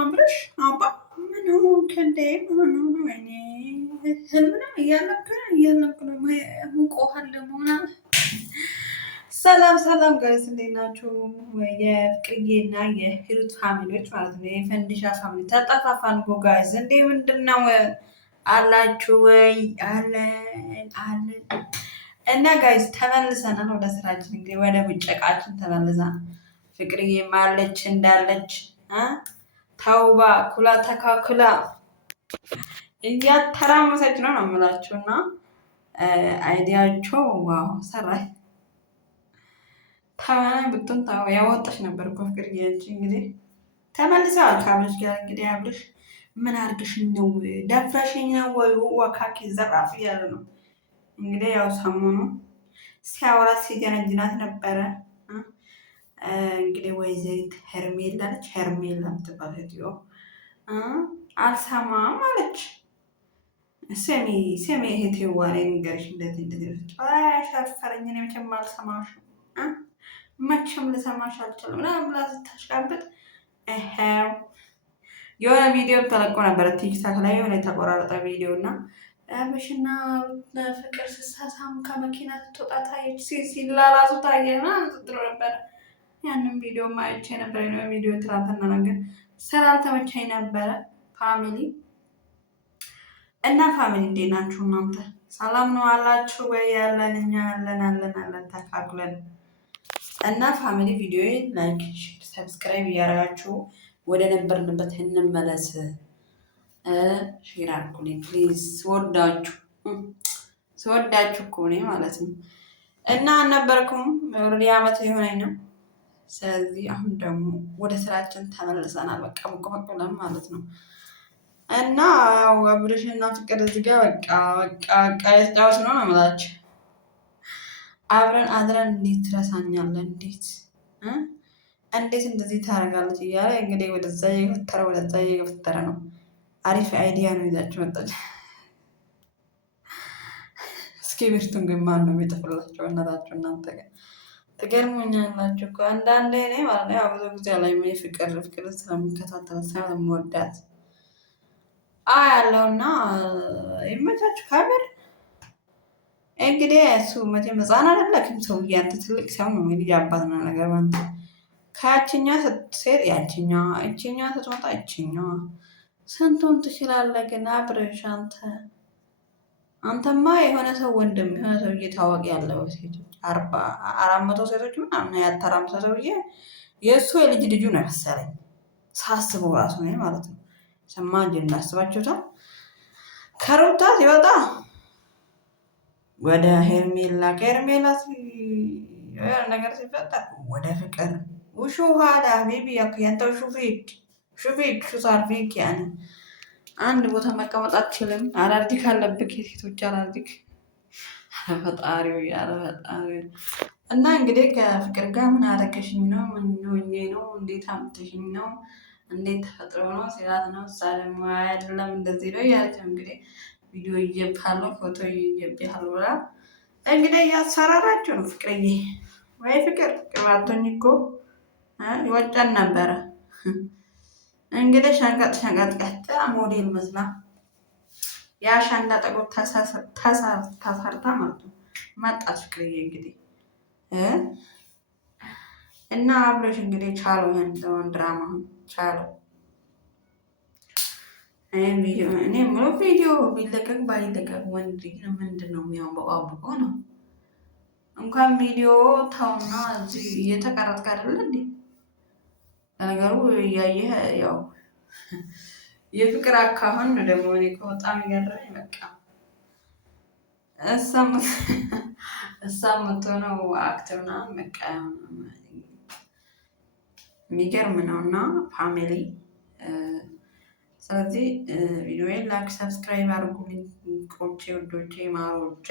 አብረሽ አባ ምን ሆንክ እንዴ? ምን ሆነ? ወይኔ ህልም ነው እያለምክ ነው ሙቆሃል ደግሞ ምናምን። ሰላም ሰላም ጋይስ እንዴት ናችሁ? የፍቅርዬና የሂሩት ፋሚሊዎች ማለት ነው። የፈንዲሻ ፋሚሊ ተጠፋፋን እኮ ጋይስ። እንዴ ምንድን ነው አላችሁ ወይ? አለን እና ጋይስ ተመልሰናል ወደ ስራችን። እንግዲህ ወደ ብጨቃችን ተመልሰናል። ፍቅርዬ ማለች እንዳለች ተውባ ኩላ ተካክላ እያተራመሰች ነው የምላችሁ። እና አይዲያቸው ዋው ሰራይ ተማን ብትሆን ያወጣች ነበር እኮ ፍቅርዬ። እንግዲህ ተመልሰዋል ከአብርሽ ጋር። እንግዲህ አብርሽ ምን አድርግሽኝ ነው ደፍረሽኝ ነው ወይ ወካኪ ዘራፍ እያለ ነው እንግዲህ። ያው ሰሞኑ ሲያወራ ሲጀነጅናት ነበረ። እንግዲህ ወይዘሪት ሄርሜላ ነች፣ ሄርሜላ የምትባል ሴትዮ አልሰማም አለች። ስሚ እህቴዋ ላይ ንገርሽ እንደዚህ ሸፈረኝ እኔ መቼም አልሰማሽም፣ መቼም ልሰማሽ አልችልም ምናምን ብላ ስታሽቃብጥ የሆነ ቪዲዮ ተለቆ ነበረ ቲክታክ ላይ የሆነ የተቆራረጠ ቪዲዮ እና አብርሽና ፍቅር ስሳሳም ከመኪና ስትወጣ ታየች፣ ሲላላሱ ታየ ምናምን ስትሎ ነበረ። ያንን ቪዲዮ ማየቼ ነበር። ቪዲዮ ትናንትና ነገር ስላልተመቸኝ ነበረ። ፋሚሊ እና ፋሚሊ እንዴት ናችሁ እናንተ? ሰላም ነው አላችሁ ወይ? ያለን እኛ አለን ተካክለን እና ፋሚሊ ቪዲዮ ላይክ፣ ሼር፣ ሰብስክራይብ እያደረጋችሁ ወደ ነበርንበት እንመለስ። ሼር አድርጉልኝ ፕሊዝ። ስወዳችሁ እኮ እኔ ማለት ነው። እና አልነበርኩም ኦልሬዲ አመት የሆነኝ ነው። ስለዚህ አሁን ደግሞ ወደ ስራችን ተመልሰናል። በቃ ሙቀቅ ብለን ማለት ነው። እና ያው አብርሽና ፍቅር እዚህ ጋር በቃ የተጫወት ነው የምላችሁ። አብረን አድረን እንዴት ትረሳኛለህ? እንዴት እንደዚህ ታደርጋለች እያለ እንግዲህ ወደዛ እየገፈተረ ነው። አሪፍ አይዲያ ነው ይዛችሁ መጣች። እስኪ ብርቱን ግን ማን ነው የሚጥፍላቸው? እናታችሁ እናንተ ጋር ትገርሙኛላችሁ እኮ አንዳንዴ እኔ ማለት ነው። ያው ብዙ ጊዜ ላይ ፍቅር ስለምከታተል ስለምወዳት ያለውና ይመቻችሁ። ካሜር እንግዲህ እሱ መቼም ህፃን አይደለክም ሰውዬ፣ አንተ ትልቅ ሰው ነው። ልጅ አባት ነው ነገር ማለት ከያችኛ ስትሴት ያችኛ እችኛ ስትመጣ እችኛ ስንቱን ትችላለህ ግን አብርሽ አንተማ የሆነ ሰው ወንድም የሆነ ሰውዬ ታዋቂ ያለው ሴቶች 400 ሴቶች ምናምን ያተራምሰ ሰውዬ የእሱ የልጅ ልጁ ነው መሰለኝ ሳስበው ራሱ ነው ማለት ነው። ሰማ እንጂ እንዳስባችሁታል። ከሩታ ሲወጣ ወደ ሄርሜላ፣ ከሄርሜላ ነገር ሲፈጠር ወደ ፍቅር ውሹ ኋላ ቤቢ ያንተው ሹፊክ ሹሳርፊክ ያን አንድ ቦታ መቀመጥ አትችልም። አላርጂክ አለብክ፣ የሴቶች አላርጂክ። ፈጣሪው ያለ ፈጣሪው። እና እንግዲህ ከፍቅር ጋር ምን አደረገሽኝ ነው? ምን ሆኜ ነው? እንዴት አምጥሽኝ ነው? እንዴት ተፈጥሮ ነው ሲላት ነው። እሷ ደግሞ አይደለም እንደዚህ ነው ያለች። እንግዲህ ቪዲዮ እየብሃለሁ ፎቶ እየብሃለሁ ብላ እንግዲህ እያሰራራችሁ ነው። ፍቅርዬ ወይ ፍቅር ቅባቶኝ እኮ ይወጨን ነበረ። እንግዲህ ሸንቀጥ ቀጥ ሞዴል መስላ የአሻንዳ ጠጉር ተሰርታ ማለት ነው መጣች ፍቅርዬ እንግዲህ እና አብረሽ እንግዲህ ቻለው ይሄን ድራማ ቻለው። እኔ ምሮ ቪዲዮ ቢለቀቅ ባይለቀቅ ወንድ ምንድን ነው የሚያንበቋብቀው ነው። እንኳን ቪዲዮ ታውና እዚህ እየተቀረጥክ አይደለ እንዴ? ነገሩ እያየህ ያው የፍቅር አካሁን ደግሞ እኔ በጣም ይገርመኝ። በቃ እሷ የምትሆነው አክተርና በቃ የሚገርም ነው። እና ፋሚሊ ስለዚህ ቪዲዮዬን ላይክ ሰብስክራይብ አድርጉልኝ። ቆቼ ወዶቼ ማሮቼ